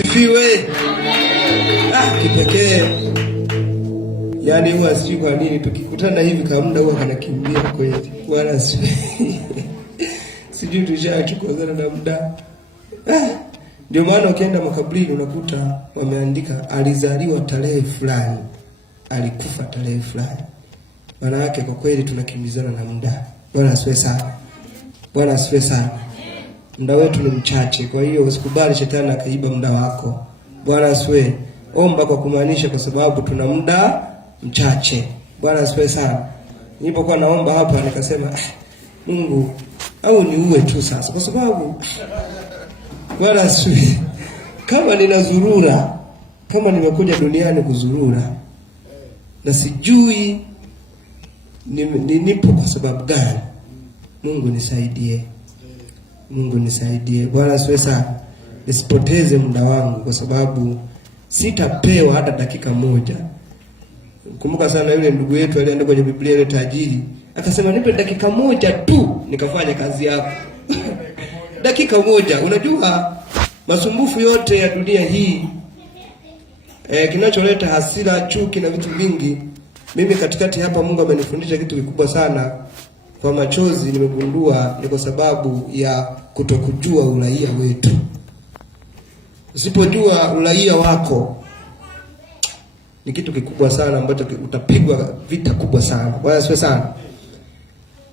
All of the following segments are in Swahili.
asifiwe. Kipekee. Yaani huwa sijui kwa nini tukikutana hivi kama muda huwa kanakimbia kweli. Bwana asifiwe. Sijui tushachukozana na muda. Ndio maana ukienda makaburini unakuta wameandika alizaliwa tarehe fulani, alikufa tarehe fulani. Maana yake kwa kweli tunakimbizana na muda. Bwana asifiwe sana. Bwana asifiwe sana. Muda wetu ni mchache, kwa hiyo usikubali shetani akaiba muda wako. Bwana asifiwe. Omba kwa kumaanisha, kwa sababu tuna muda mchache. Bwana asifiwe sana. Nilipokuwa naomba hapa nikasema Mungu au niue tu sasa, kwa sababu Bwana asifiwe. Kama ninazurura, kama nimekuja duniani kuzurura na sijui nipo kwa sababu gani, Mungu nisaidie. Mungu nisaidie. Bwana asifiwe sana. Nisipoteze muda wangu, kwa sababu sitapewa hata dakika moja. Kumbuka sana yule ndugu yetu alienda kwenye Biblia ile tajiri, akasema nipe dakika moja tu nikafanya kazi yako. Dakika moja. Unajua masumbufu yote ya dunia hii kinacholeta hasira, chuki na vitu vingi. Mimi katikati hapa Mungu amenifundisha kitu kikubwa sana. Kwa machozi nimegundua ni kwa sababu ya kutokujua uraia wetu. Usipojua uraia wako ni kitu kikubwa sana ambacho utapigwa vita kubwa sana. Bwana asifiwe sana.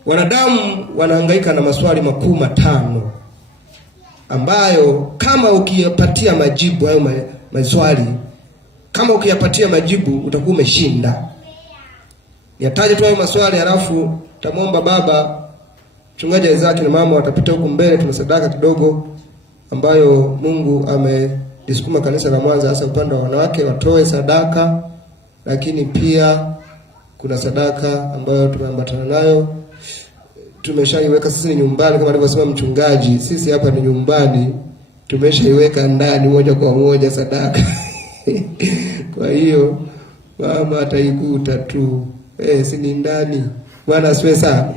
Wanadamu wanahangaika na maswali makuu matano ambayo kama ukiyapatia majibu hayo maswali, kama ukiyapatia majibu utakuwa umeshinda. Niataje tu hayo maswali, halafu tamwomba baba, mchungaji wenzake na mama watapita huku mbele. Tuna sadaka kidogo ambayo Mungu amedisukuma kanisa la Mwanza, hasa upande wa wanawake watoe sadaka, lakini pia kuna sadaka ambayo tumeambatana nayo. Tumeshaiweka sisi ni nyumbani, kama alivyosema mchungaji, sisi hapa ni nyumbani, tumeshaiweka ndani moja kwa moja sadaka. Kwa hiyo mama ataikuta tu. Si ni ndani. Bwana asifiwe sana.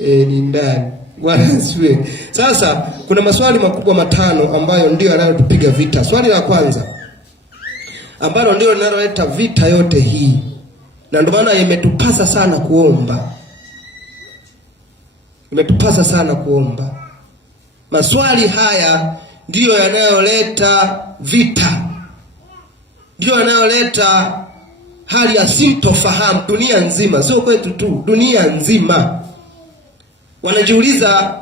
Ni ndani. Bwana asifiwe. Sasa kuna maswali makubwa matano ambayo ndio yanayotupiga vita. Swali la kwanza ambalo ndio linaloleta vita yote hii, na ndio maana imetupasa sana kuomba. Imetupasa sana kuomba. Maswali haya ndio yanayoleta vita. Ndio yanayoleta hali ya sintofahamu dunia nzima, sio kwetu tu, dunia nzima. Wanajiuliza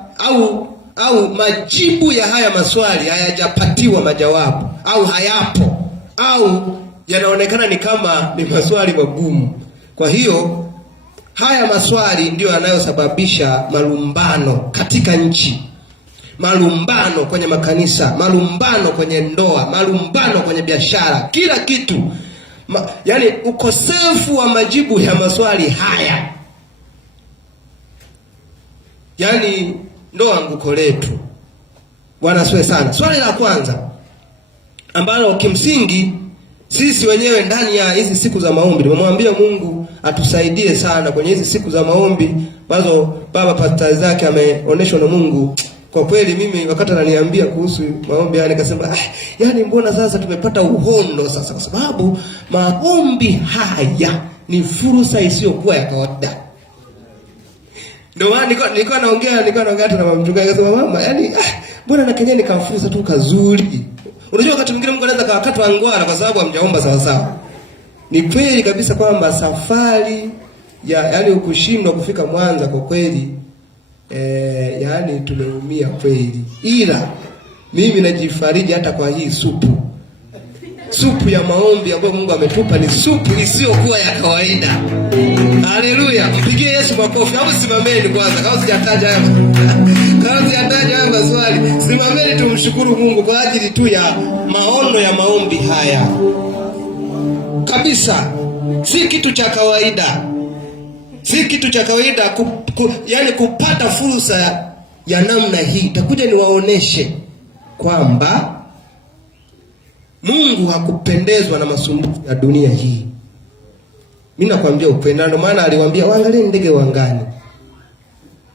au majibu ya haya maswali hayajapatiwa majawabu, au hayapo, au yanaonekana ni kama ni maswali magumu. Kwa hiyo haya maswali ndio yanayosababisha malumbano katika nchi, malumbano kwenye makanisa, malumbano kwenye ndoa, malumbano kwenye biashara, kila kitu. Yaani ukosefu wa majibu ya maswali haya, yaani ndo anguko letu. Bwana asifiwe sana. Swali la kwanza ambalo kimsingi sisi wenyewe ndani ya hizi siku za maombi, nimemwambia Mungu atusaidie sana kwenye hizi siku za maombi ambazo baba pastor zake ameonyeshwa na Mungu. Kwa kweli mimi wakati ananiambia kuhusu maombi haya nikasema yaani mbona sasa tumepata uhondo sasa, kwa sababu maombi haya ni fursa isiyokuwa ya kawaida. Ndio maana nilikuwa naongea hata na mchungaji, akasema mama, yaani mbona na Kenya ni kama fursa tu kazuri. Unajua wakati mwingine Mungu anaweza kawakata angwara kwa sababu hamjaomba sawa sawa. Ni kweli kabisa kwamba safari yaani ukushindwa kufika Mwanza kwa kweli yaani tumeumia kweli. Ila mimi najifariji hata kwa hii supu ya maombi ambayo Mungu ametupa. Ni supu isiyokuwa ya kawaida. Haleluya. Mpigie Yesu makofi. Au simameni kwanza kama sijataja hapa. Kama sijataja hapa swali, simameni tumshukuru Mungu kwa ajili tu ya maono ya maombi haya. Kabisa si kitu cha kawaida. Si kitu cha kawaida yaani kupata fursa ya namna hii. Takuja niwaoneshe kwamba Mungu hakupendezwa na masumbufu ya dunia hii. Mimi nakwambia upendo, ndio maana aliwaambia waangalie ndege wangani.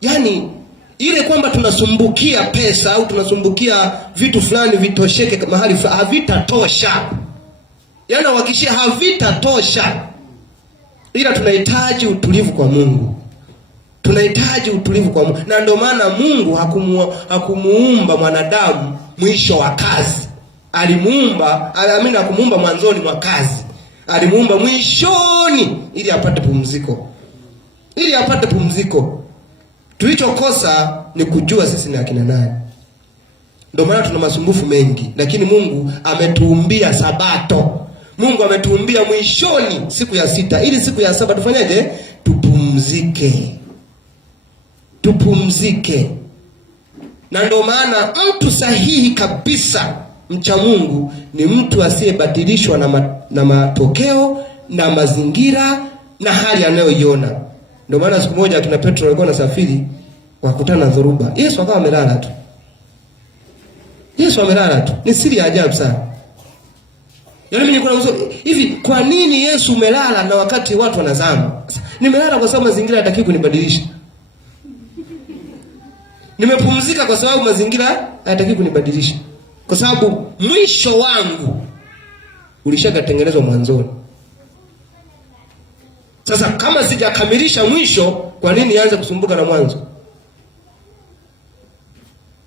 Yaani ile kwamba tunasumbukia pesa au tunasumbukia vitu fulani vitosheke mahali havitatosha. Yaani wakishia havitatosha. Ila tunahitaji utulivu kwa Mungu. Tunahitaji utulivu kwa Mungu. Na ndio maana Mungu hakumuumba mwanadamu mwisho wa kazi. Hakumuumba mwanzoni mwa kazi. Alimuumba mwishoni ili apate pumziko. Ili apate pumziko. Tulichokosa ni kujua sisi ni akina nani. Ndio maana tuna masumbufu mengi, lakini Mungu ametuumbia Sabato. Mungu ametuumbia mwishoni siku ya 6 ili siku ya 7 tufanyaje? Tupumzike. Tupumzike. Na ndio maana mtu sahihi kabisa mcha Mungu ni mtu asiyebadilishwa na matokeo na mazingira na hali anayoiona. Ndio maana siku moja akina Petro walikuwa nasafiri wakutana na dhoruba. Yesu akawa amelala tu. Yesu amelala tu. Ni siri ya ajabu sana. Yaani mimi niko na hivi, kwa nini Yesu umelala na wakati watu wanazama? Nimelala kwa sababu mazingira hayataki kunibadilisha. Nimepumzika kwa sababu mazingira hayataki kunibadilisha. Kwa sababu mwisho wangu ulishakatengenezwa mwanzoni. Sasa kama sijakamilisha mwisho, kwa nini nianze kusumbuka na mwanzo?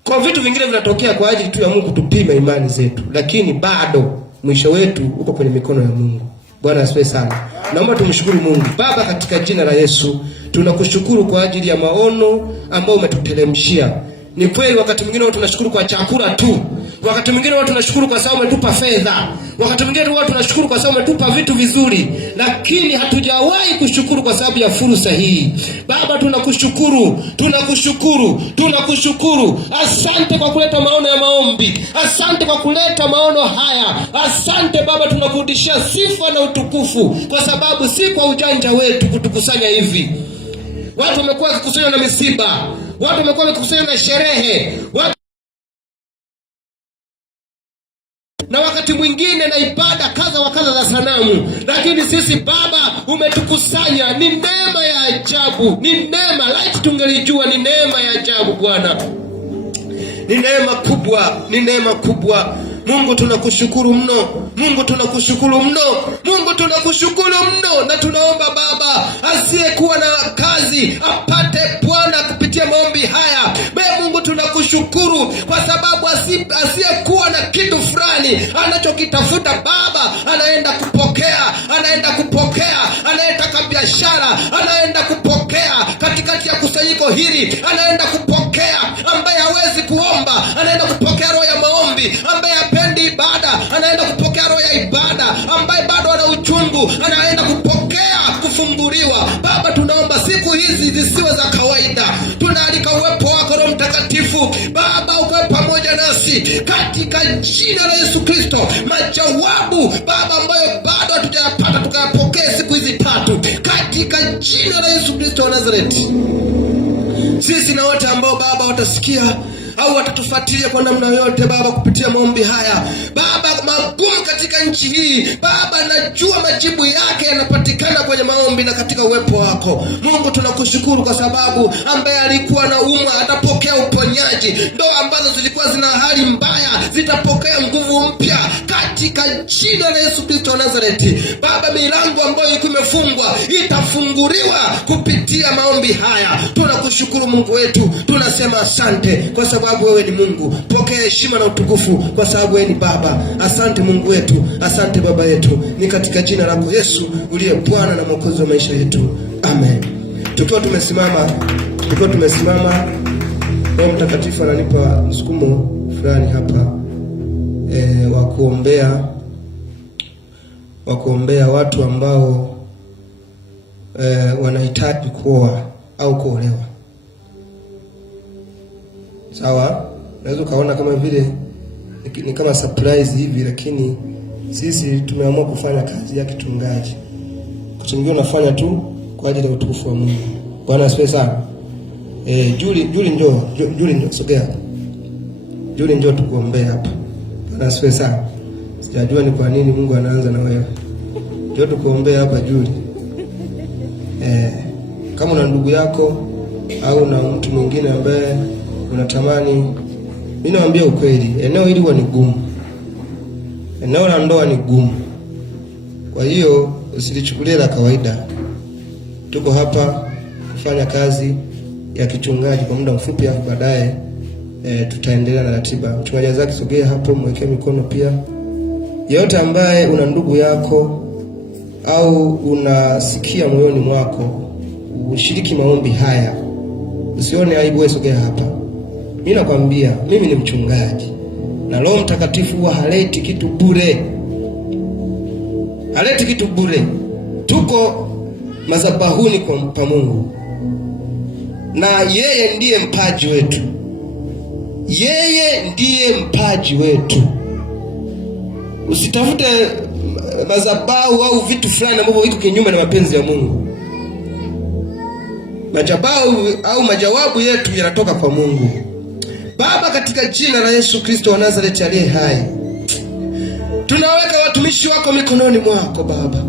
Kwa vitu vingine vinatokea kwa ajili tu ya Mungu tupime imani zetu, lakini bado mwisho wetu uko kwenye mikono ya Mungu. Bwana asifiwe sana. Naomba tumshukuru Mungu. Baba, katika jina la Yesu, tunakushukuru kwa ajili ya maono ambayo umetuteremshia. Ni kweli wakati mwingine watu tunashukuru kwa chakula tu. Wakati mwingine watu tunashukuru kwa sababu umetupa fedha. Wakati mwingine watu tunashukuru kwa sababu umetupa vitu vizuri, lakini hatujawahi kushukuru kwa sababu ya fursa hii. Baba, tunakushukuru, tunakushukuru, tunakushukuru. Asante kwa kuleta maono ya maombi. Asante kwa kuleta maono haya. Asante Baba, tunakurudishia sifa na utukufu kwa sababu si kwa ujanja wetu kutukusanya hivi. Watu wamekuwa wakikusanya na misiba. Watu wamekuwa wakikusanya na sherehe. Na wakati mwingine na ibada kadha wa kadha za sanamu. Lakini sisi Baba umetukusanya. Ni neema ya ajabu. Ni neema. Laiti tungelijua ni neema ya ajabu Bwana. Ni neema kubwa. Ni neema kubwa. Mungu tunakushukuru mno. Mungu tunakushukuru mno. Mungu tunakushukuru mno. Na tunaomba Baba, asiyekuwa na kazi apate Bwana kupitia maombi haya. Mungu tunakushukuru kwa sababu asiyekuwa na kitu fulani anachokitafuta Baba anaenda kupokea. Anaenda kupokea. Anayetaka biashara anaenda kupokea. Katikati ya kusanyiko hili anaenda kupokea. Ambaye hawezi kuomba anaenda kupokea roho ya maombi. Ambaye hapendi ibada anaenda kupokea roho ya ibada. Ambaye bado ana uchungu anaenda kupokea kufunguliwa. Baba, tunaomba siku hizi zisiwe za kawaida. Tunaalika uwepo wako Roho Mtakatifu Baba ukawe pamoja nasi katika jina la Yesu Kristo. Majawabu Baba ambayo bado hatujayapata tukayapokee siku hizi 3 katika jina la Yesu Kristo wa Nazareti. Sisi na wote ambao Baba watasikia au watatufuatilia kwa namna yote Baba kupitia maombi haya Baba, magumu katika nchi hii Baba, najua majibu yake yanapatikana kwenye maombi na katika uwepo wako. Mungu tunakushukuru kwa sababu ambaye alikuwa na umwa atapokea uponyaji. Ndoa ambazo zilikuwa zina hali mbaya zitapokea nguvu mpya katika jina la Yesu Kristo wa Nazareti. Baba, milango ambayo ilikuwa imefungwa itafunguliwa kupitia maombi haya. Tunakushukuru Mungu wetu. Tunasema asante kwa sababu wewe ni Mungu. Pokea heshima na utukufu kwa sababu wewe ni Baba. Asante Mungu wetu. Asante Baba yetu. Ni katika jina lako Yesu uliye Bwana na Mwokozi wa maisha yetu. Amen. Tukiwa tumesimama, Roho Mtakatifu ananipa msukumo fulani hapa wa kuombea watu ambao wanahitaji kuoa au kuolewa. Sawa? Unaweza kaona kama vile ni kama surprise hivi, lakini sisi tumeamua kufanya kazi ya kitungaji. Kutungia unafanya tu kwa ajili ya utukufu wa Mungu. Bwana asifiwe sana. Julie njoo sogea. Julie njoo tukuombee hapa. Bwana asifiwe sana. Sijajua ni kwa nini Mungu anaanza na wewe. Njoo tukuombee hapa Julie. Kama una ndugu yako au na mtu mwingine ambaye unatamani, mimi naambia ukweli, eneo hili huwa ni gumu. Eneo la ndoa ni gumu. Kwa hiyo usilichukulie la kawaida. Tuko hapa kufanya kazi ya kichungaji kwa muda mfupi, hapo baadaye tutaendelea na ratiba. Mchungaji Zaki, sogea hapo, mwekee mikono pia. Yeyote ambaye una ndugu yako au unasikia moyoni mwako ushiriki maombi haya, usione aibu, wewe sogea hapa. Mimi nakwambia, mimi ni mchungaji na Roho Mtakatifu huwa haleti kitu bure. Haleti kitu bure. Tuko madhabahuni kwa Mungu, na yeye ndiye mpaji wetu. Yeye ndiye mpaji wetu. Usitafute madhabahu au vitu fulani ambavyo viko kinyume na mapenzi ya Mungu. Majabahu au majawabu yetu yanatoka kwa Mungu. Baba, katika jina la Yesu Kristo wa Nazareti aliye hai, tunaweka watumishi wako mikononi mwako Baba.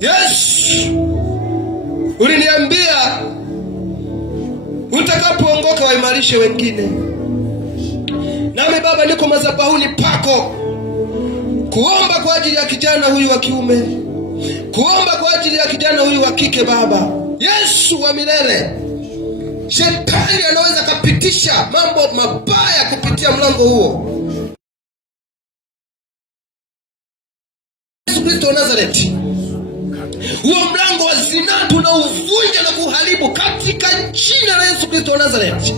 Yesu, uliniambia utakapoongoka waimarishe wengine. Nami Baba, niko madhabahuni pako kuomba kwa ajili ya kijana huyu wa kiume, kuomba kwa ajili ya kijana huyu wa kike Baba. Yesu wa milele, shetani anaweza kapitisha mambo mabaya kupitia mlango huo. Yesu Kristo wa Nazareti, huo mlango wa zinaa tunauvunja na kuharibu katika jina la Yesu Kristo wa Nazareti.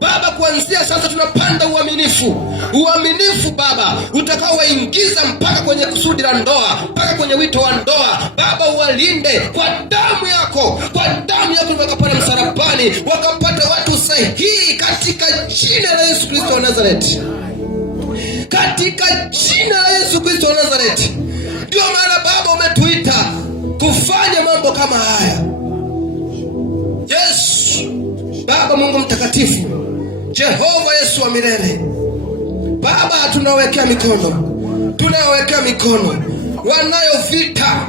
Baba, kuanzia sasa tunapanda uaminifu. Uaminifu Baba utakaowaingiza mpaka kwenye kusudi la ndoa, mpaka kwenye wito wa ndoa. Baba, uwalinde kwa damu yako, kwa damu yako wakapata msalabani, wakapata watu sahihi katika jina la Yesu Kristo wa Nazareti. Katika jina la Yesu Kristo wa Nazareti. Ndio maana Baba umetuita kufanya mambo kama haya. Yesu Baba Mungu mtakatifu, Jehova Yesu wa milele, Baba tunawekea mikono wanayo vita.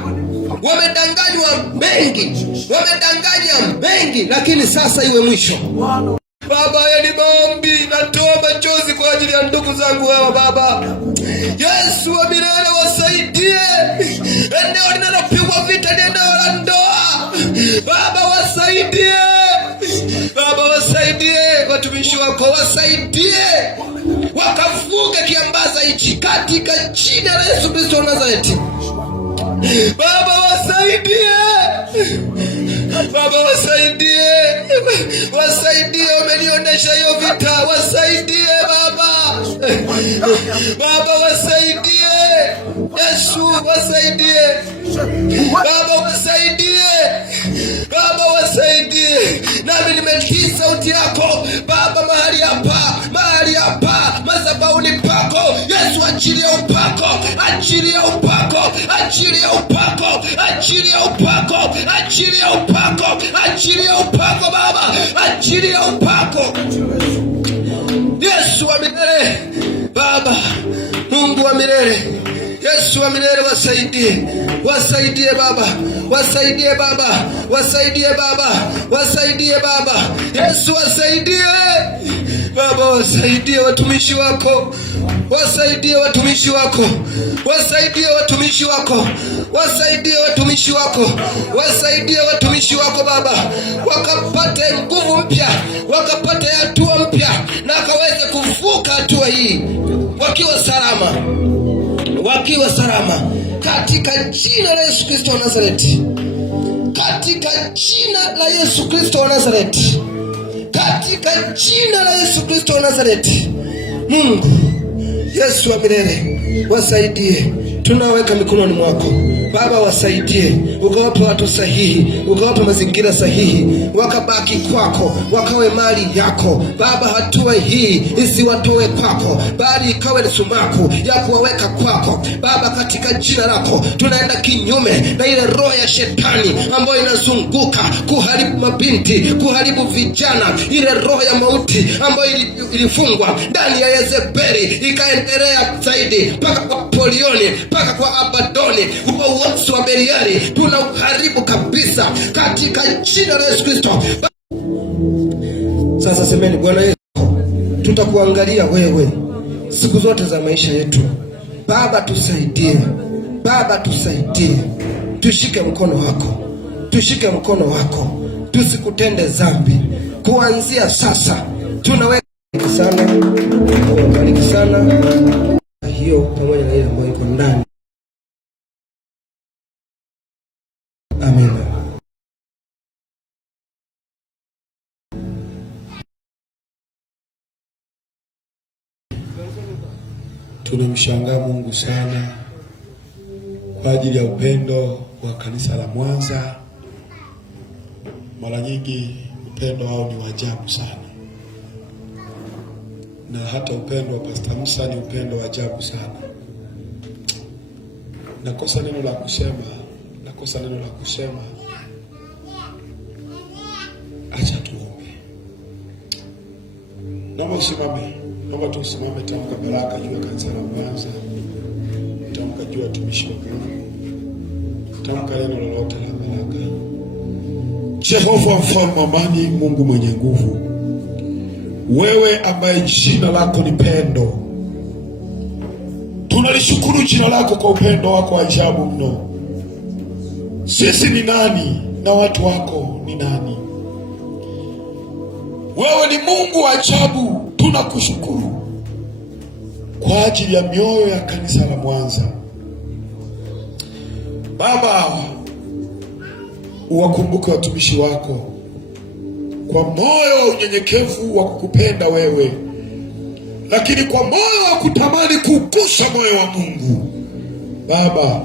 Wamedanganywa mengi, lakini sasa iwe mwisho. Baba, ni maombi, natoa machozi kwa ajili ya ndugu zangu hawa Baba. Yesu wa milele, wasaidie. Eneo linalopigwa vita ni eneo la ndoa. Baba, wasaidie. Baba, wasaidie watumishi wako, wasaidie wakavuke kiambaza hichi katika jina la Yesu Kristo wa Nazareti. Baba, wasaidie. Baba, wasaidie, umenionyesha hiyo vita, wasaidie Baba. Baba, wasaidie. Yesu, wasaidie. Baba, wasaidie. Nami nimetii sauti yako Baba mahali hapa madhabahuni pako. Yesu, achilia upako Baba, achilia upako. Yesu wa milele Baba, Mungu wa milele, Yesu wa milele, wasaidie Baba. Yesu, wasaidie Baba, wasaidie watumishi wako, wasaidie watumishi wako Baba, wakapate nguvu mpya, wakapate hatua mpya, na akaweze kuvuka hatua hii wakiwa salama katika jina la Yesu Kristo wa Nazareti. Mungu Yesu wa milele, wasaidie. Tunaweka mikononi mwako Baba, wasaidie, ukawapa watu sahihi, ukawapa mazingira sahihi, wakabaki kwako, wakawe mali yako Baba. Hatua hii isiwatoe kwako, bali ikawe ni sumaku ya kuwaweka kwako Baba. Katika jina lako tunaenda kinyume na ile roho ya shetani ambayo inazunguka kuharibu mabinti, kuharibu vijana, ile roho ya mauti ambayo ilifungwa ndani ya Yezebeli ikaendelea zaidi mpaka kwa Polioni, mpaka kwa Abadoni, ukoo wote wa Beliari tunauharibu kabisa katika jina la Yesu Kristo. Sasa semeni, Bwana Yesu, tutakuangalia wewe siku zote za maisha yetu. Baba tusaidie, Baba tusaidie, tushike mkono wako, tushike mkono wako, tusikutende dhambi. Kuanzia sasa tunaweka sana, bariki sana hiyo pamoja na ile ambayo iko ndani. Amen. Tunamshangaa Mungu sana kwa ajili ya upendo wa kanisa la Mwanza. Mara nyingi upendo wao ni wa ajabu sana, na hata upendo wa Pastor Musa ni upendo wa ajabu sana. Nakosa neno la kusema, acha tuombe. Naomba tusimame, tamka baraka juu ya kanisa la Mwanza, tamka juu ya watumishi wa Mungu, tamka neno lolote la baraka. Jehova mfalme wa amani, Mungu mwenye nguvu, wewe ambaye jina lako ni pendo, tunalishukuru jina lako kwa upendo wako wa ajabu mno. Sisi ni nani na watu wako ni nani? Wewe ni Mungu wa ajabu. Tunakushukuru kwa ajili ya mioyo ya kanisa la Mwanza. Baba, uwakumbuke watumishi wako kwa moyo wa unyenyekevu wa kukupenda wewe, lakini kwa moyo wa kutamani kugusa moyo wa Mungu. Baba,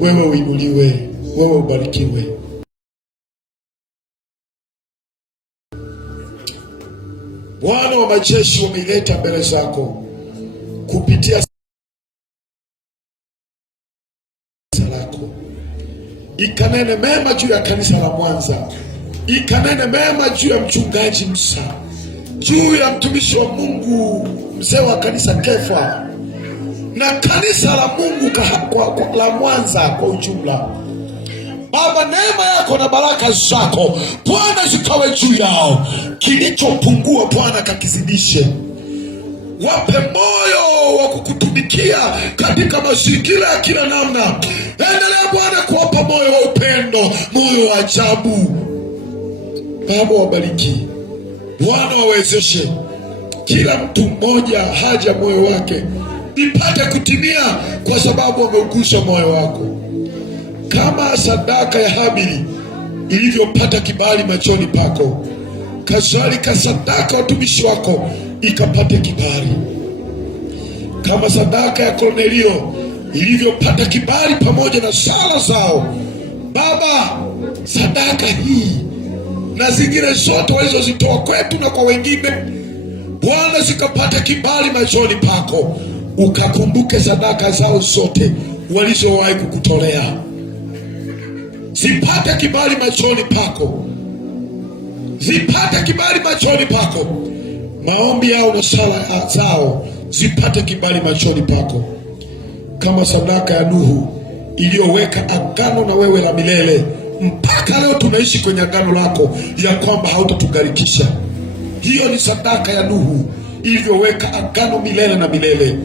wewe uinuliwe, wewe ubarikiwe. Bwana wa majeshi, wameileta mbele zako kupitia lako, ikanene mema juu ya kanisa la Mwanza, ikanene mema juu ya mchungaji Musa, juu ya mtumishi wa Mungu mzee wa kanisa Kefa, na kanisa la Mungu la Mwanza kwa ujumla. Baba, neema yako na baraka zako Bwana zikawe juu yao. Kilichopungua Bwana kakizidishe. Wape moyo wa kukutumikia katika mazingira ya kila namna. Endelea Bwana kuwapa moyo wa upendo, moyo wa ajabu. Baba, wabariki Bwana, wawezeshe kila mtu mmoja haja moyo wake ipate kutimia, kwa sababu wameugusa moyo wako. Kama sadaka ya Habili ilivyopata kibali machoni pako, kadhalika sadaka ya utumishi wako ikapate kibali. Kama sadaka ya Kornelio ilivyopata kibali pamoja na sala zao, Baba, sadaka hii na zingine zote walizozitoa kwetu na kwa wengine, Bwana, zikapate kibali machoni pako. Ukakumbuke sadaka zao zote walizowahi kukutolea, zipate kibali machoni pako, zipate kibali machoni pako. Maombi yao na sala zao zipate kibali machoni pako. Kama sadaka ya Nuhu iliyoweka agano na wewe la milele, mpaka leo tunaishi kwenye agano lako ya kwamba hautatugharikisha. Hiyo ni sadaka ya Nuhu iliyoweka agano milele na milele.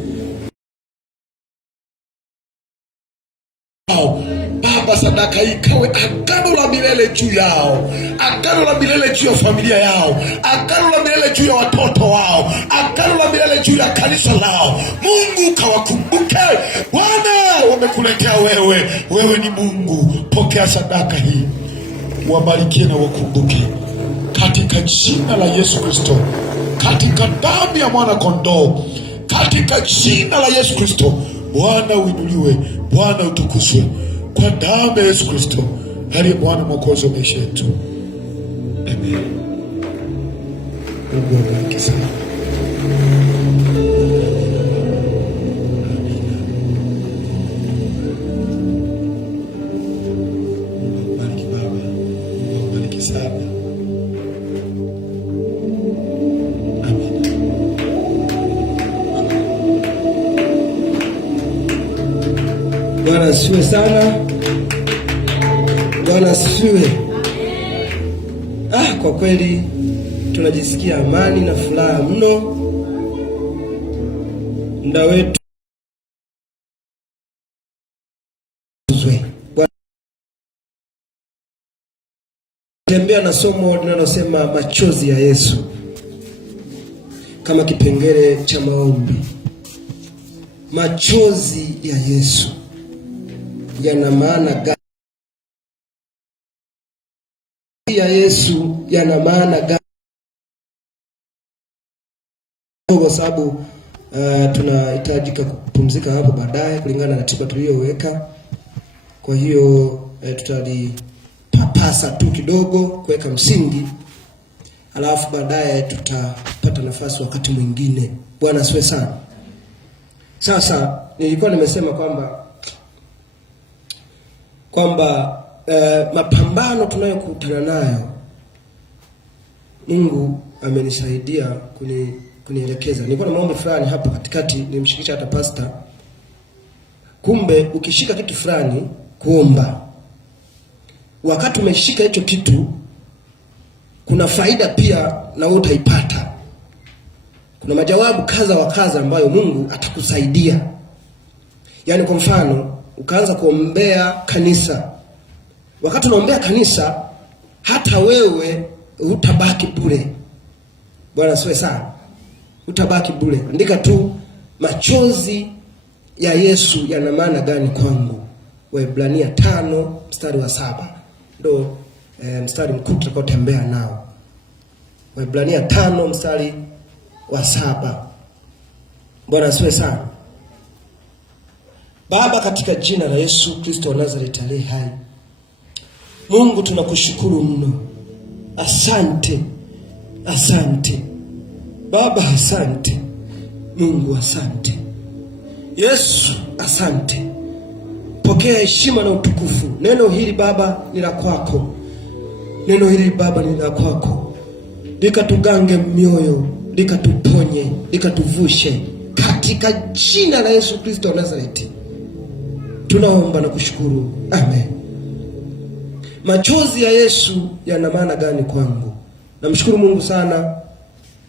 Baba, sadaka hii kawe agano la milele juu yao, agano la milele juu ya familia yao, agano la milele juu ya watoto wao, agano la milele juu ya kanisa lao. Mungu, kawakumbuke Bwana, wamekuletea wewe, wewe ni Mungu. Pokea sadaka hii, wabarikie na wakumbuke katika jina la Yesu Kristo, katika damu ya mwana kondoo, katika jina la Yesu Kristo. Bwana uinuliwe, Bwana utukuzwe, kwa damu ya Yesu Kristo aliye Bwana mwokozi wa maisha yetu. Amen. Mungu awabariki sana. Mungu awabariki baba. Mungu awabariki sana. Amen. Bwana asifiwe sana. Bwana asifiwe. Kwa kweli tunajisikia amani na furaha mno. Muda wetu tembea na somo linalosema machozi ya Yesu kama kipengele cha maombi. Machozi ya Yesu yana maana gani? Ya Yesu yana maana gani? Kwa sababu tunahitajika kupumzika hapo baadaye kulingana na ratiba tuliyoweka. Kwa hiyo tutalipapasa tu kidogo kuweka msingi, alafu baadaye tutapata nafasi wakati mwingine. Bwana asifiwe sana. Sasa nilikuwa nimesema kwamba mapambano tunayokutana nayo, Mungu amenisaidia kunielekeza. Nilikuwa na maombi fulani hapa katikati, nilimshirikisha hata pastor. Kumbe ukishika kitu fulani kuomba, wakati umeshika hicho kitu, kuna faida pia na wewe utaipata. Kuna majawabu kadha wa kadha ambayo Mungu atakusaidia. Yaani kwa mfano, ukaanza kuombea kanisa. Wakati unaombea kanisa, hata wewe utabaki bure. Bwana asifiwe sana. Utabaki bure. Andika tu machozi ya Yesu yana maana gani kwangu. Waebrania 5:7 ndio mstari mkuu tutakotembea nao. Waebrania 5:7. Bwana asifiwe sana. Baba, katika jina la Yesu Kristo wa Nazareti aliye hai, Mungu tunakushukuru mno. Asante. Asante Baba, asante Mungu, asante Yesu, asante. Pokea heshima na utukufu. Neno hili Baba ni la kwako. Neno hili Baba ni la kwako. Likatugange mioyo, likatuponye, likatuvushe katika jina la Yesu Kristo wa Nazareti. Tunaomba na kushukuru. Amen. Machozi ya Yesu yana maana gani kwangu? Namshukuru Mungu sana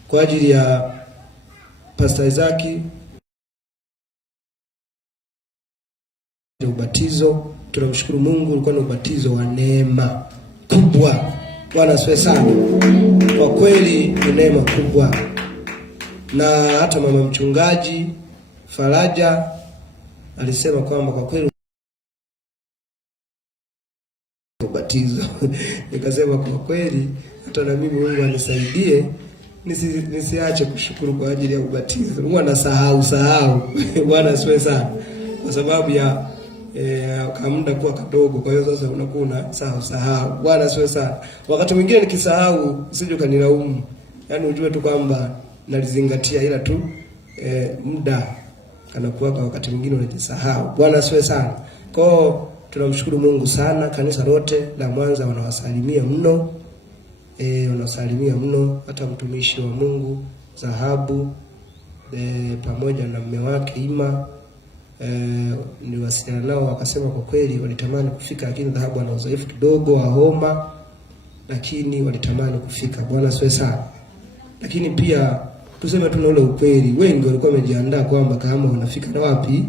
kwa ajili ya Pastor Isaki ubatizo. Tunamshukuru Mungu, ulikuwa ni ubatizo wa neema kubwa. Bwana asifiwe sana. Kwa kweli ni neema kubwa. Na hata mama mchungaji Faraja alisema kwamba kwa kweli ubatizo. Nikasema kwa kweli hata na mimi Mungu anisaidie nisiache kushukuru kwa ajili ya ubatizo. Mungu anasahau. Bwana asifiwe sana. Kwa sababu ya muda kuwa kadogo, kwa hiyo sasa unakuwa unasahau. Bwana asifiwe sana. Wakati mwingine nikisahau usije kanilaumu. Yaani ujue tu kwamba nalizingatia, ila tu muda kanakuwa kwa wakati mwingine unajisahau. Bwana asifiwe sana. Kwa tunamshukuru Mungu sana. Kanisa lote la Mwanza wanawasalimia mno. Wanawasalimia mno, hata mtumishi wa Mungu Dhahabu pamoja na mume wake Ima niwasiliana nao, wakasema kwa kweli walitamani kufika, lakini Dhahabu ana uzoefu kidogo wa homa, lakini walitamani kufika. Bwana asifiwe sana. Lakini pia tuseme tuna ule ukweli, wengi walikuwa wamejiandaa kwamba kama wanafika na wapi,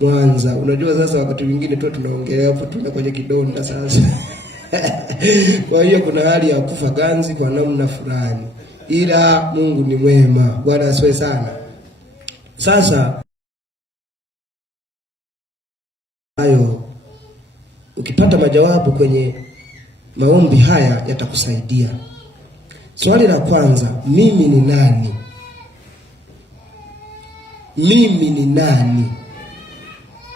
Mwanza. Unajua sasa wakati mwingine tu tunaongelea hapo tuna kwenye kidonda sasa. Kwa hiyo kuna hali ya kufa ganzi kwa namna fulani, ila Mungu ni mwema. Bwana asifiwe sana. Sasa hayo ukipata majawabu kwenye maombi haya yatakusaidia. Swali la kwanza, mimi ni nani? Mimi ni nani?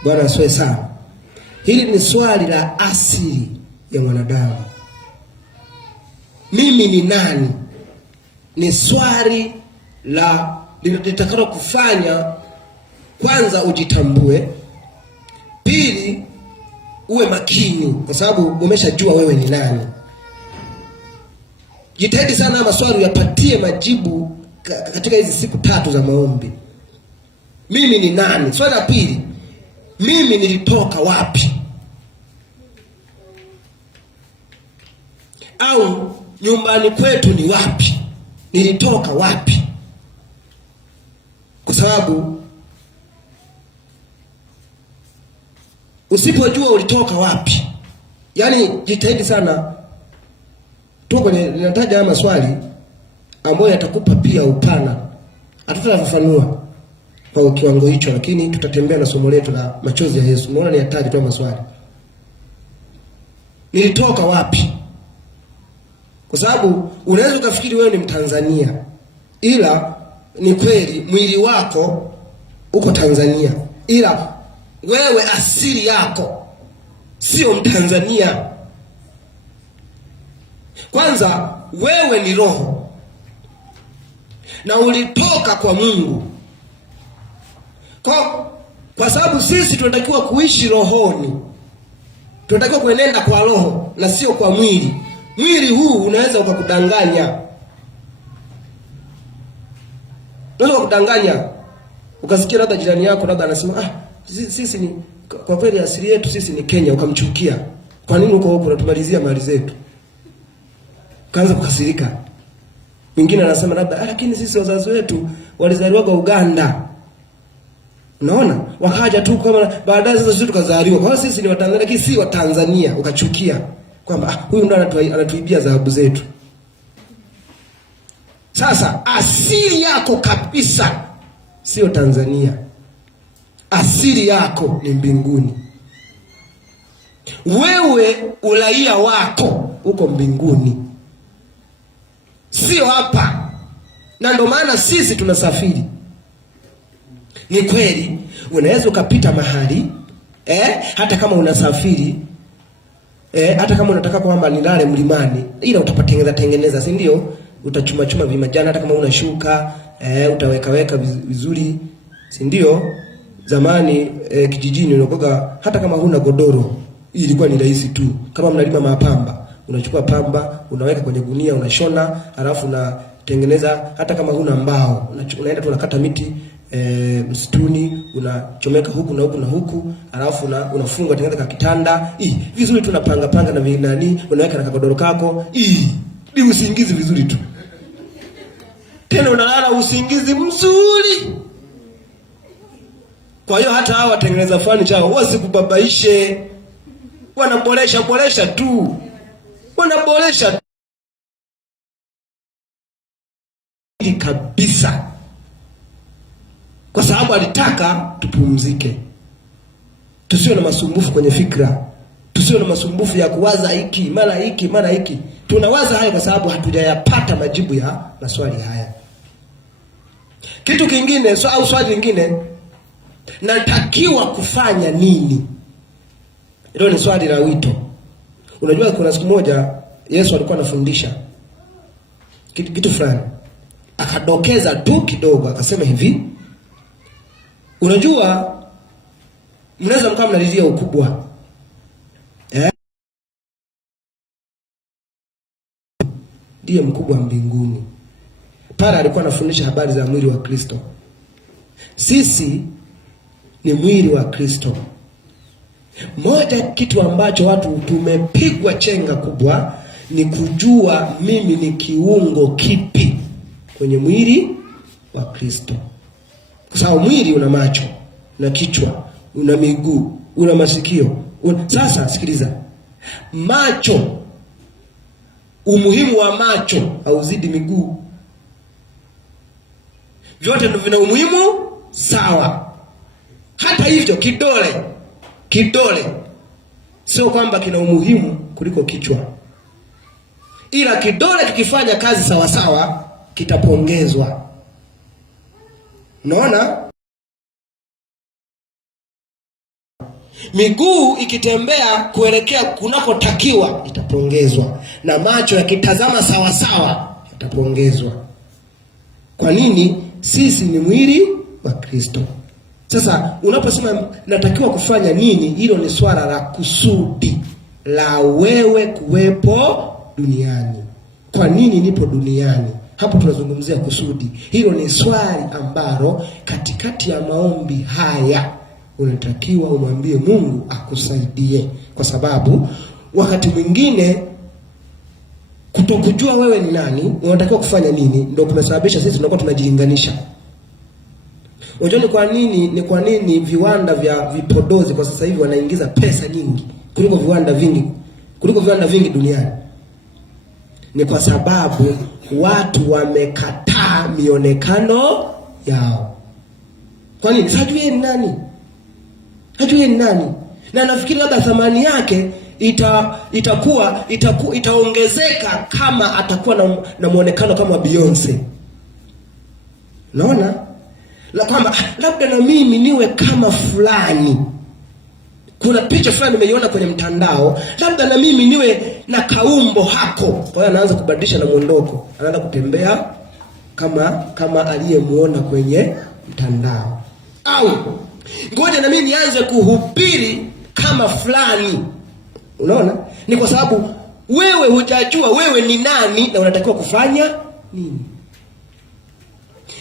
Bwana asifiwe sana. Hili ni swali la asili ya mwanadamu. Mimi ni nani? Ni swali litakalo kufanya kwanza ujitambue, pili uwe makini kwa sababu umeshajua wewe ni nani. Jitahidi sana maswali uyapatie majibu katika hizi siku 3 za maombi. Mimi ni nani? Swali la pili, mimi nilitoka wapi? Au nyumbani kwetu ni wapi? Nilitoka wapi? Kwa sababu usipojua ulitoka wapi, yani jitahidi sana tu kwenye ninataja haya maswali ambayo yatakupa pia upana. Hatutafafanua kwa kiwango hicho, lakini tutatembea na somo letu la machozi ya Yesu. Unaona ni hatari tu maswali. Nilitoka wapi? Kwa sababu unaweza ukafikiri wewe ni Mtanzania, ila ni kweli mwili wako uko Tanzania, ila wewe asili yako sio Mtanzania. Kwanza wewe ni roho na ulitoka kwa Mungu. Kwa sababu sisi tunatakiwa kuishi rohoni, tunatakiwa kuenenda kwa roho na sio kwa mwili. Mwili huu unaweza ukakudanganya, unaweza kudanganya ukasikia labda jirani yako labda anasema sisi ni kwa kweli asili yetu sisi ni Kenya, ukamchukia. Kwa nini uko huko unatumalizia mali zetu? Kaanza kukasirika. Mwingine anasema labda lakini sisi wazazi wetu walizaliwa kwa Uganda. Unaona? Wakaja tu kama baadaye sasa sisi tukazaliwa. Kwa hiyo sisi ni Watanzania lakini si wa Tanzania, ukachukia kwamba huyu ndo anatuibia dhahabu zetu. Sasa asili yako kabisa sio Tanzania. Asili yako ni mbinguni. Wewe uraia wako uko mbinguni, sio hapa. Na ndio maana sisi tunasafiri. Ni kweli unaweza ukapita mahali hata kama unasafiri hata kama unataka kwamba nilale mlimani, ila utapatengeneza, si ndio? Utachuma chuma vimajana, hata kama unashuka utaweka vizuri, si ndio? Zamani kijijini unakoga hata kama huna godoro, ilikuwa ni rahisi tu. Kama mnalima mapamba, unachukua pamba, unaweka kwenye gunia, unashona, alafu unatengeneza hata kama huna mbao. Unaenda tu unakata miti msituni, unachomeka huku na huku na huku, alafu unafunga tengeneza kitanda. Vizuri tu unapanga na nani, unaweka na kagodoro kako. Ni usingizi vizuri tu. Tena unalala usingizi mzuri. Kwa hiyo hata hao watengeneza furniture wasikubabaishe. Wanaboresha tu. Wanaboresha kabisa. Kwa sababu alitaka tupumzike. Tusiwe na masumbufu kwenye fikra. Tusiwe na masumbufu ya kuwaza hiki, mara hiki. Tunawaza haya kwa sababu hatujayapata majibu ya maswali haya. Kitu kingine, au swali lingine, natakiwa kufanya nini? Hilo ni swali la wito. Unajua kuna siku moja Yesu alikuwa anafundisha kitu fulani. Akadokeza tu kidogo, akasema hivi, unajua mnaweza mkao mnalizia ukubwa. Ndiye mkubwa mbinguni. Pale alikuwa anafundisha habari za mwili wa Kristo. Sisi ni mwili wa Kristo. Moja kitu ambacho watu tumepigwa chenga kubwa ni kujua mimi ni kiungo kipi kwenye mwili wa Kristo. Kwa sababu mwili una macho, una kichwa, una miguu, una masikio. Sasa sikiliza. Macho, umuhimu wa macho hauzidi miguu. Vyote ndio vina umuhimu sawa. Hata hivyo kidole sio kwamba kina umuhimu kuliko kichwa. Ila kidole kikifanya kazi sawa sawa kitapongezwa. Unaona? Miguu ikitembea kuelekea kunakotakiwa itapongezwa, na macho yakitazama sawa sawa itapongezwa. Kwa nini? Sisi ni mwili wa Kristo. Sasa unaposema natakiwa kufanya nini, hilo ni swala la kusudi la wewe kuwepo duniani. Kwa nini nipo duniani? Hapo tunazungumzia kusudi. Hilo ni swali ambalo katikati ya maombi haya unatakiwa umwambie Mungu akusaidie, kwa sababu wakati mwingine kutokujua wewe ni nani, unatakiwa kufanya nini, ndio kumesababisha sisi tunakuwa tunajilinganisha. Unajua ni kwa nini viwanda vya vipodozi kwa sasa hivi wanaingiza pesa nyingi kuliko viwanda vingi duniani? Ni kwa sababu watu wamekataa mionekano yao. Kwa nini? Hajui ni nani. Na nafikiri labda thamani yake itaongezeka kama atakuwa na muonekano kama Beyonce. Naona kwamba labda na mimi niwe kama fulani. Kuna picha fulani nimeiona kwenye mtandao, labda na mimi niwe na kaumbo hako. Kwa hiyo anaanza kubadilisha na mwondoko, anaanza kutembea kama aliyemuona kwenye mtandao. Au ngoja na mimi nianze kuhubiri kama fulani. Unaona? Ni kwa sababu wewe hujajua wewe ni nani na unatakiwa kufanya nini.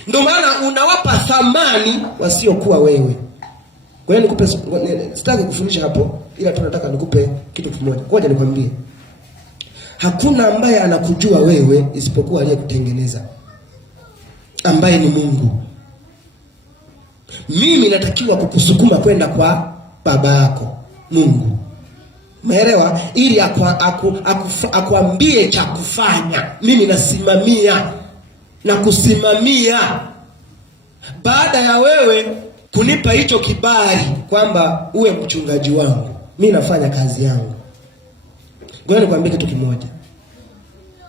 Ndio maana unawapa thamani wasiokuwa wewe. Kwa hiyo sitaki kufundisha hapo, ila tunataka nikupe kitu kimoja. Ngoja nikwambie. Hakuna ambaye anakujua wewe isipokuwa aliyekutengeneza, ambaye ni Mungu. Mimi natakiwa kukusukuma kwenda kwa baba yako Mungu. Umeelewa? Ili akuambie cha kufanya. Mimi nasimamia na kusimamia. Baada ya wewe kunipa hicho kibali kwamba uwe mchungaji wangu, mimi nafanya kazi yangu. Ngoja nikwambie kitu kimoja.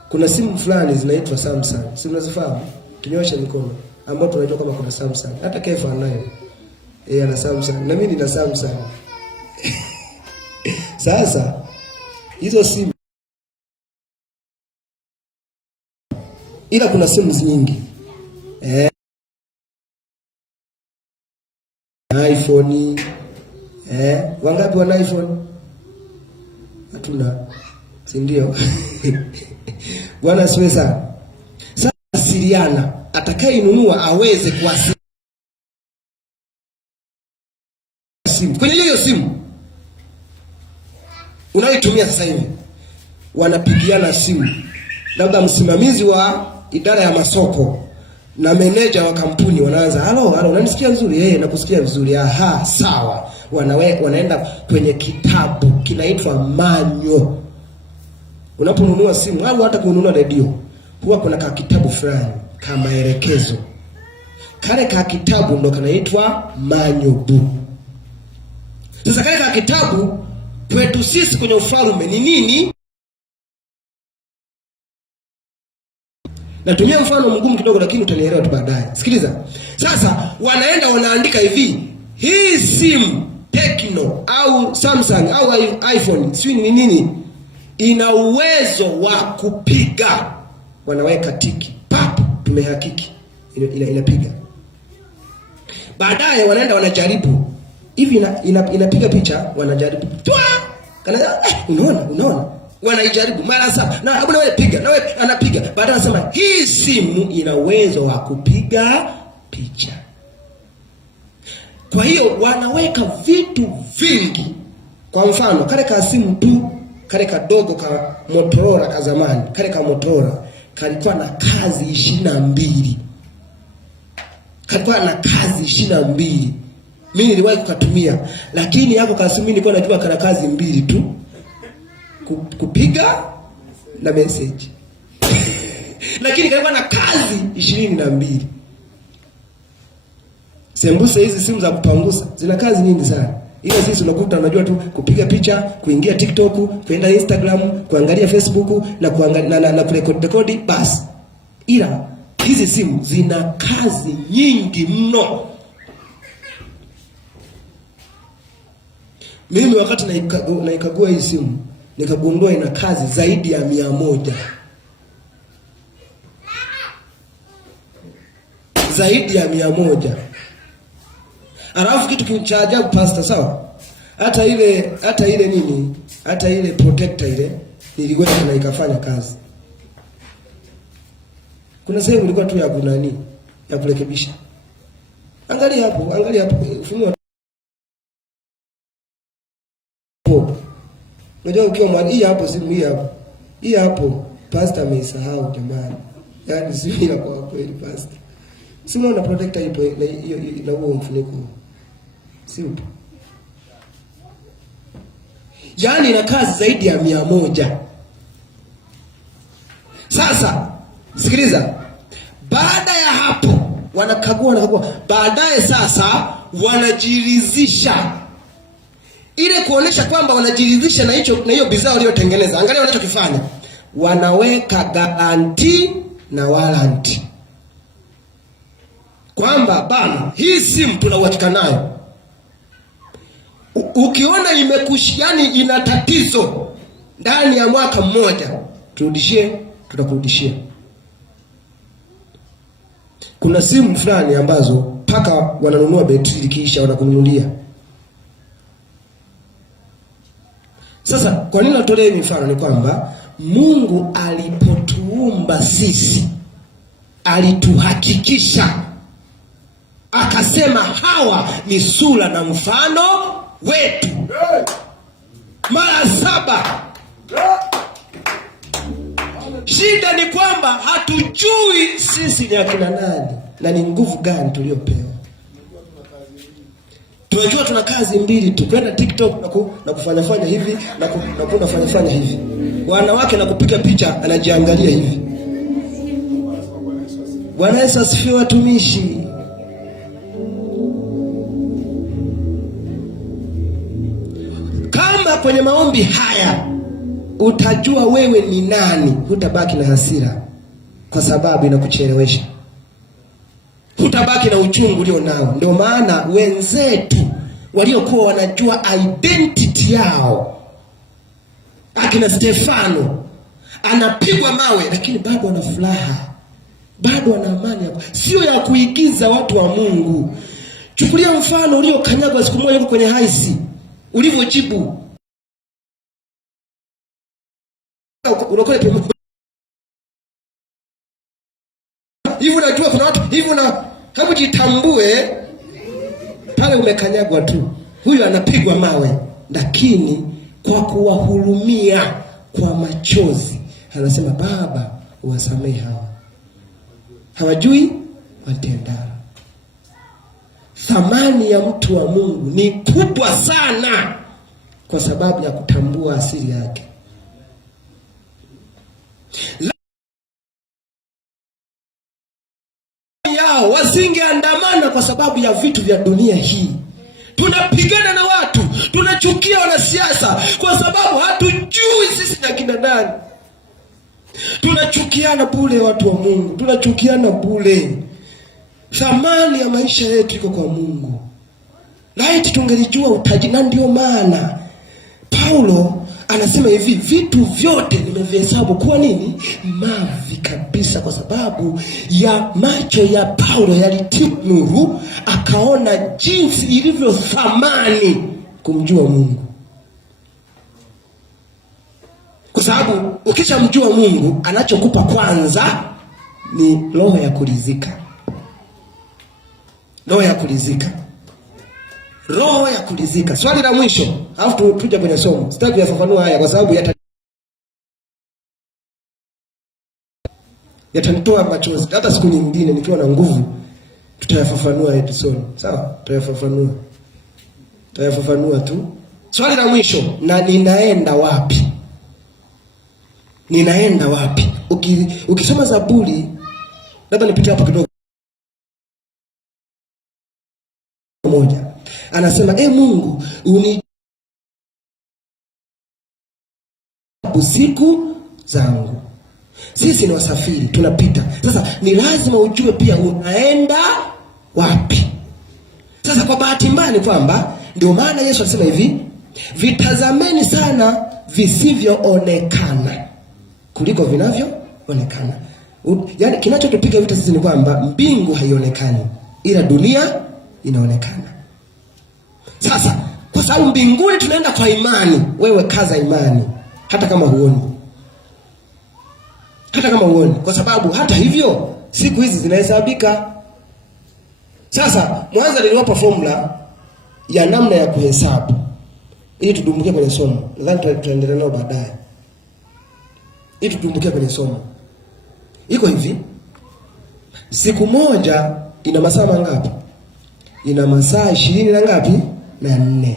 Kuna simu fulani zinaitwa Samsung. Si unazifahamu? Tunyoshe mikono ambao tunajua kama kuna Samsung. Hata Kefa anayo. Ana Samsung. Na mimi nina Samsung. Sasa hizo simu, ila kuna simu nyingi. iPhone. Wangapi wana iPhone? Hatuna. Si ndio? Bwana asifiwe sana. Sasa asiliana, atakayeinunua aweze kuwasiliana simu. Kwenye hiyo simu unayotumia sasa hivi, wanapigiana simu. Labda msimamizi wa idara ya masoko na meneja wa kampuni wanaanza, halo, unanisikia vizuri? Nakusikia vizuri. Aha, sawa. Wanaenda kwenye kitabu kinaitwa manyo. Unaponunua simu au hata kununua redio, huwa kuna kitabu fulani kama maelekezo. Kale kitabu ndo kanaitwa manyo book. Sasa kale kitabu kwetu sisi kwenye ufalme ni nini? Natumia mfano mgumu kidogo, lakini utanielewa tu baadaye. Sikiliza. Sasa wanaandika hivi, hii simu Tecno au Samsung au iPhone, sio ni nini, ina uwezo wa kupiga. Wanaweka tiki, pap, tumehakiki. Inapiga. Baadaye wanajaribu. Hivi inapiga picha, wanajaribu. Unaona? Wanaijaribu mara saba. Na hebu wewe piga, na wewe anapiga. Baadaye anasema hii simu ina uwezo wa kupiga picha. Kwa hiyo wanaweka vitu vingi. Kwa mfano, kale ka simu tu, kale kadogo ka Motorola ka zamani, kale ka Motorola kalikuwa na kazi 22. Kalikuwa na kazi 22. Mimi niliwahi kukatumia, lakini hapo ka simu nilikuwa najua kana kazi 2 tu. Kupiga na message. Lakini kalikuwa na kazi 22. Sembuse hizi simu za kupangusa zina kazi nyingi sana. Ila sisi unakuta unajua tu kupiga picha, kuingia TikTok, kwenda Instagram, kuangalia Facebook na kuangalia na kurekodi basi. Ila hizi simu zina kazi nyingi mno. Mimi wakati naikagua hii simu, nikagundua ina kazi zaidi ya 100. Zaidi ya 100. Alafu kitu cha ajabu pastor, sawa? Hata ile protector ile niliweka na ikafanya kazi. Kuna sehemu ilikuwa tu ya kurekebisha. Angalia hapo, ufunua ipo. Unajua ukiwa mwalimu, hii hapo simu hii hapo. Hii hapo pastor ameisahau jamani. Yaani simu ina kwa kweli pastor. Simu una protector ipo na huo mfuniko. Si upo. Yaani ina kazi zaidi ya 100. Sasa sikiliza. Baada ya hapo wanakagua. Baadaye sasa wanajiridhisha. Ile kuonesha kwamba wanajiridhisha na hiyo bidhaa waliotengeneza. Angalia wanachokifanya. Wanaweka guarantee na warranty. Kwamba bana, hii simu tuna uhakika nayo. Ukiona yani ina tatizo ndani ya mwaka mmoja, turudishie, tutakurudishia. Kuna simu fulani ambazo paka wananunua betri kisha wanakununulia. Sasa kwa nini natolea hii mfano? Ni kwamba Mungu alipotuumba sisi alituhakikisha, akasema hawa ni sura na mfano wetu. Mara 7. Shida ni kwamba hatujui sisi ni akina nani na ni nguvu gani tuliopewa. Tunajua tuna kazi mbili tu, kwenda TikTok na kufanya hivi na kufanya hivi. Wanawake na kupiga picha anajiangalia hivi. Bwana Yesu asifiwe watumishi. Kama kwenye maombi haya utajua wewe ni nani, hutabaki na hasira kwa sababu inakuchelewesha. Hutabaki na uchungu ulio nao. Ndio maana wenzetu waliokuwa wanajua identity yao, akina Stefano anapigwa mawe lakini bado ana furaha, bado ana amani, sio ya kuigiza watu wa Mungu. Chukulia mfano uliokanyagwa siku moja kwenye haisi, ulivyojibu. Unakoa hivi, unajua kuna watu hivi, na hebu jitambue pale umekanyagwa tu. Huyu anapigwa mawe lakini kwa kuwahurumia, kwa machozi anasema, Baba uwasamehe hawa, hawajui watendalo. Thamani ya mtu wa Mungu ni kubwa sana kwa sababu ya kutambua asili yake. Yao wasingeandamana kwa sababu ya vitu vya dunia hii. Tunapigana na watu, tunachukia wanasiasa kwa sababu hatujui sisi na kina nani. Tunachukiana bure watu wa Mungu, tunachukiana bure. Thamani ya maisha yetu iko kwa Mungu. Laiti tungelijua utajiri. Na ndio maana Paulo anasema hivi, vitu vyote nimevihesabu kuwa nini? Mavi kabisa, kwa sababu ya macho ya Paulo yalitiwa nuru, akaona jinsi ilivyo thamani kumjua Mungu. Kwa sababu ukishamjua Mungu, anachokupa kwanza ni roho ya kuridhika. Roho ya kuridhika. Roho ya kuridhika. Swali la mwisho, alafu tuje kwenye somo. Sitaki kuyafafanua haya kwa sababu yatanitoa machozi. Hata siku nyingine nikiwa na nguvu tutayafafanua yetu somo. Sawa? Tutayafafanua tu. Swali la mwisho, na ninaenda wapi? Ninaenda wapi? Ukisoma Zaburi, labda nipite hapo kidogo moja. Anasema, Mungu unijibu siku zangu. Sisi ni wasafiri, tunapita. Sasa ni lazima ujue pia unaenda wapi. Sasa kwa bahati mbaya ni kwamba ndio maana Yesu alisema hivi, vitazameni sana visivyoonekana kuliko vinavyoonekana. Yaani kinachotupiga vita sisi ni kwamba mbingu haionekani ila dunia inaonekana. Sasa kwa sababu mbinguni tunaenda kwa imani, wewe kaza imani hata kama huoni. Kwa sababu hata hivyo siku hizi zinahesabika. Sasa Mwanza niliwapa formula ya namna ya kuhesabu. ili tudumbukie kwenye somo. Nadhani tutaendelea nao baadaye. Ili tudumbukie kwenye somo. Iko hivi. Siku moja ina masaa mangapi? Ina masaa 20 na ngapi? Na 4.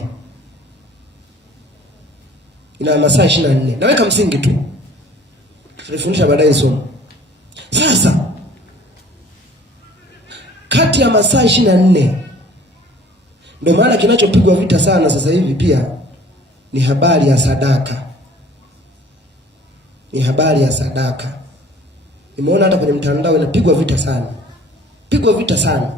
Ina masaa 24. Naweka msingi tu. Tutafundisha baadaye somo. Sasa kati ya masaa 24, ndio maana kinachopigwa vita sana sasa hivi pia ni habari ya sadaka. Ni habari ya sadaka. Nimeona hata kwenye mtandao inapigwa vita sana. Pigwa vita sana.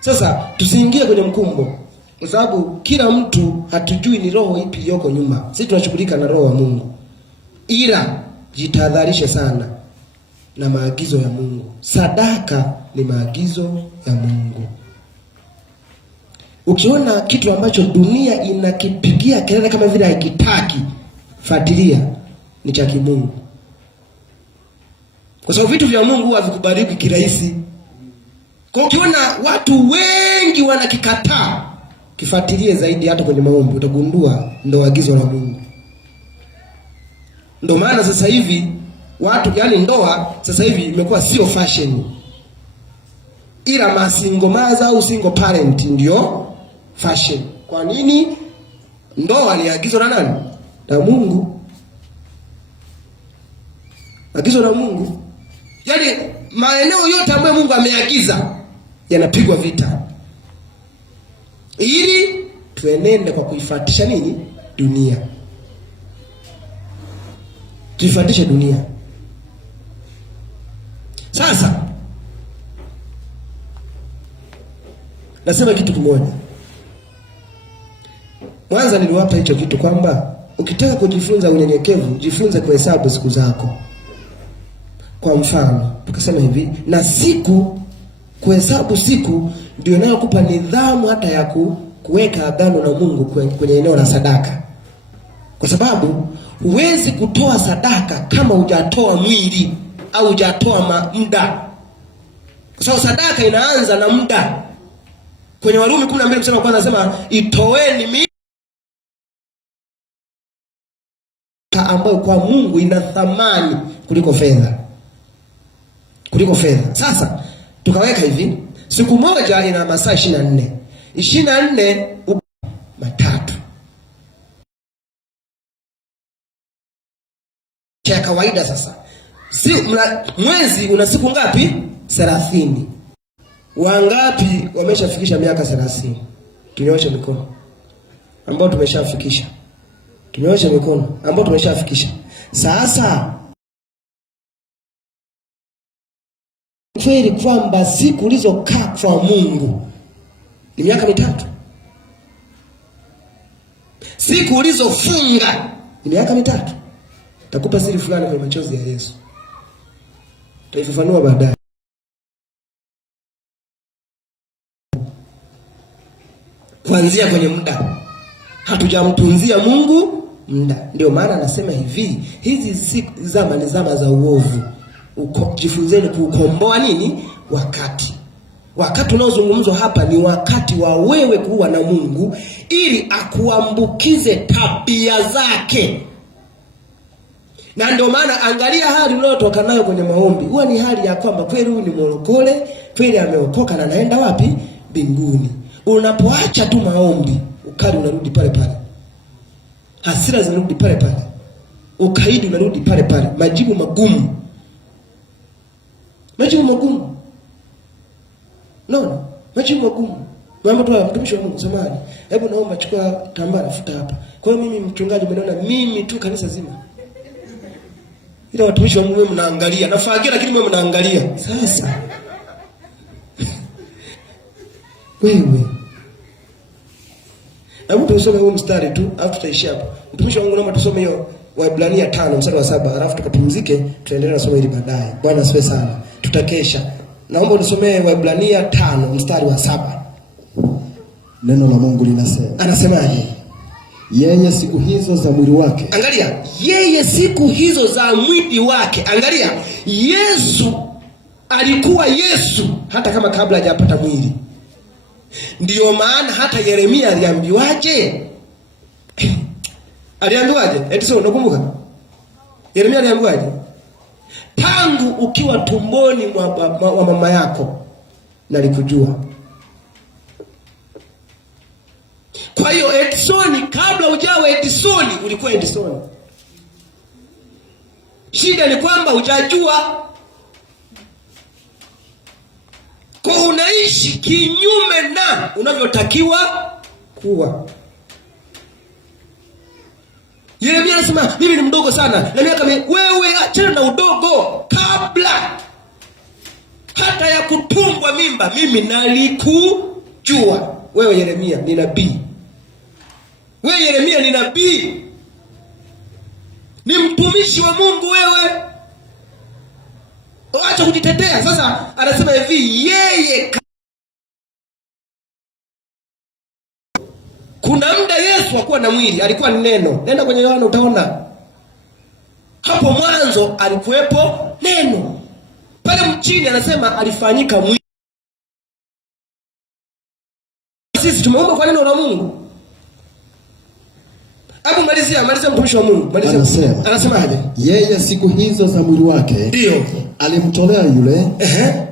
Sasa tusiingie kwenye mkumbo, kwa sababu kila mtu hatujui ni roho ipi iliyoko nyuma. Sisi tunashughulika na roho wa Mungu. Ila jitahadharishe sana na maagizo ya Mungu. Sadaka ni maagizo ya Mungu. Ukiona kitu ambacho dunia inakipigia kelele kama vile haikitaki, fuatilia, ni cha kimungu. Kwa sababu vitu vya Mungu havikubariki kirahisi. Kwa ukiona watu wengi wanakikataa, kifuatilie zaidi hata kwenye maombi, utagundua ndio agizo la Mungu. Ndio maana sasa hivi watu, yani ndoa sasa hivi imekuwa sio fashion. Ila masingomaza au single parent ndio fashion. Kwa nini? Ndoa ni agizo la nani? La Mungu. Agizo la Mungu. Yaani maeneo yote ambayo Mungu ameagiza yanapigwa vita, ili tuenende kwa kuifuatisha nini? Dunia. Tuifuatishe dunia. Sasa nasema kitu kimoja. Mwanza niliwapa hicho kitu kwamba ukitaka kujifunza unyenyekevu, jifunze kuhesabu siku zako. Kwa mfano, tukasema hivi, na siku, kuhesabu siku ndio inayokupa nidhamu hata ya kuweka agano na Mungu kwenye eneo la sadaka. Kwa sababu huwezi kutoa sadaka kama hujatoa mwili au hujatoa muda. Kwa sababu sadaka inaanza na muda. Kwenye Warumi 12 mstari wa kwanza anasema itoeni miili ambayo kwa Mungu ina thamani kuliko fedha. Kuliko fedha. Sasa tukaweka hivi, siku moja ina masaa 24. 24 matatu. Cha kawaida sasa. Mwezi una siku ngapi? 30. Wangapi wameshafikisha miaka 30? Tunyooshe mikono. Ambao tumeshafikisha. Tunyooshe mikono. Ambao tumeshafikisha. Sasa kweli kwamba siku ulizokaa kwa Mungu ni miaka 3. Siku ulizofunga ni miaka 3. Takupa siri fulani kwa machozi ya Yesu. Tutaifafanua baadaye. Kuanzia kwenye muda. Hatujamtunzia Mungu muda. Ndio maana anasema hivi, hizi siku zama ni zama za uovu. Jifunzeni kuukomboa nini? Wakati. Wakati unaozungumzwa hapa ni wakati wa wewe kuwa na Mungu ili akuambukize tabia zake. Na ndio maana angalia hali unayotoka nayo kwenye maombi. Huwa ni hali ya kwamba kweli huyu ni mlokole, kweli ameokoka na anaenda wapi? Mbinguni. Unapoacha tu maombi, ukali unarudi pale pale. Hasira zinarudi pale pale. Ukaidi unarudi pale pale. Majibu magumu. Majibu magumu. No. Majibu magumu. Mambo tu mtumishi wa Mungu samahani. Hebu naomba chukua tambara futa hapa. Kwa hiyo mimi mchungaji umeona mimi tu kanisa zima. Ila watumishi wa Mungu mnaangalia. Nafagia lakini mwe mnaangalia. Sasa. Wewe. Hebu tusome huu mstari tu, alafu tutaishia hapo. Mtumishi wa Mungu naomba tusome hiyo Waebrania 5 mstari wa 7, alafu tukapumzike, tutaendelea na somo hili baadaye. Bwana asifiwe sana. Tutakesha. Naomba usomee Waebrania 5 mstari wa 7. Neno la Mungu linasema. Anasemaje? Yeye siku hizo za mwili wake. Angalia, yeye siku hizo za mwili wake. Angalia, Yesu alikuwa Yesu hata kama kabla hajapata mwili. Ndiyo maana hata Yeremia aliambiwaje? Aliambiwaje? Edison, unakumbuka? Yeremia aliambiwaje? Tangu ukiwa tumboni mwa mama yako nalikujua. Kwa hiyo Edison, kabla hujawa Edison ulikuwa Edison. Shida ni kwamba hujajua. Kwa unaishi kinyume na unavyotakiwa kuwa. Yeremia anasema mimi ni mdogo sana. Na miaka wewe achana na udogo, kabla hata ya kutungwa mimba mimi nalikujua. Wewe Yeremia ni nabii. Wewe Yeremia ni nabii. Ni mtumishi wa Mungu wewe. Acha kujitetea. Sasa anasema hivi, yeye kuna muda Yesu hakuwa na mwili, alikuwa ni neno. Nenda kwenye Yohana utaona. Hapo mwanzo alikuwepo neno. Pale mchini anasema alifanyika mwili. Sisi tumeumbwa kwa neno la Mungu. Hapo malizia mtumishi wa Mungu. Malizia. Anasemaje? Yeye siku hizo za mwili wake ndio alimtolea yule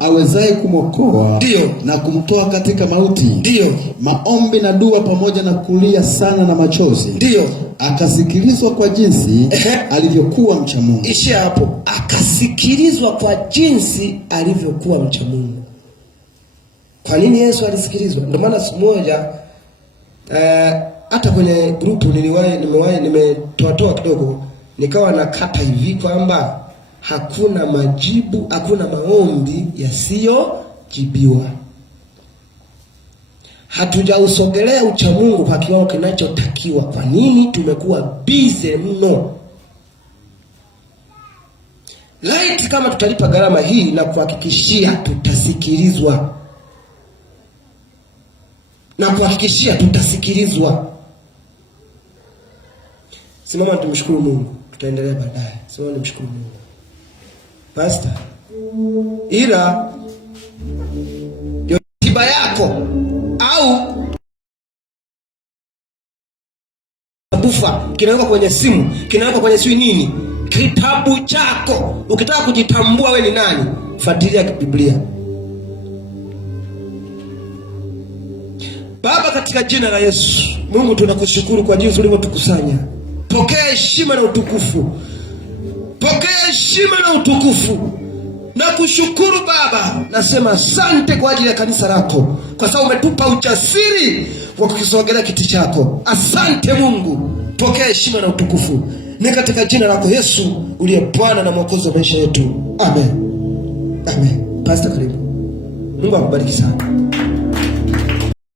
awezaye kumwokoa na kumtoa katika mauti. Ndio. Maombi na dua pamoja na kulia sana na machozi. Ndio. Akasikilizwa kwa jinsi alivyokuwa mcha Mungu. Ishia hapo. Akasikilizwa kwa jinsi alivyokuwa mcha Mungu. Kwa nini Yesu alisikilizwa? Ndio maana siku moja hata kwenye grupu nimetoa kidogo, nikawa nakata hivi kwamba hakuna majibu, hakuna maombi yasiyojibiwa. Hatujausogelea ucha Mungu kwa kiwango kinachotakiwa. Kwa nini? Tumekuwa busy mno. Light kama tutalipa gharama hii na kuhakikishia tutasikilizwa. Na kuhakikishia tutasikilizwa. Simama tumshukuru Mungu. Tutaendelea baadaye. Simama nimshukuru Mungu. Pastor, ila tiba yako au bufa kinawekwa kwenye simu, kinawekwa kwenye sui nini, kitabu chako. Ukitaka kujitambua we ni nani, fuatilia Biblia. Baba, katika jina la Yesu, Mungu tunakushukuru kwa jinsi ulivyotukusanya. Pokea heshima na utukufu. Pokea heshima na utukufu. Na kushukuru Baba, nasema asante kwa ajili ya kanisa lako, kwa sababu umetupa ujasiri wa kukisogelea kiti chako. Asante Mungu, pokea heshima na utukufu. Ni katika jina lako Yesu uliye Bwana na Mwokozi wa maisha yetu. Amen. Amen. Pastor, karibu. Mungu akubariki sana.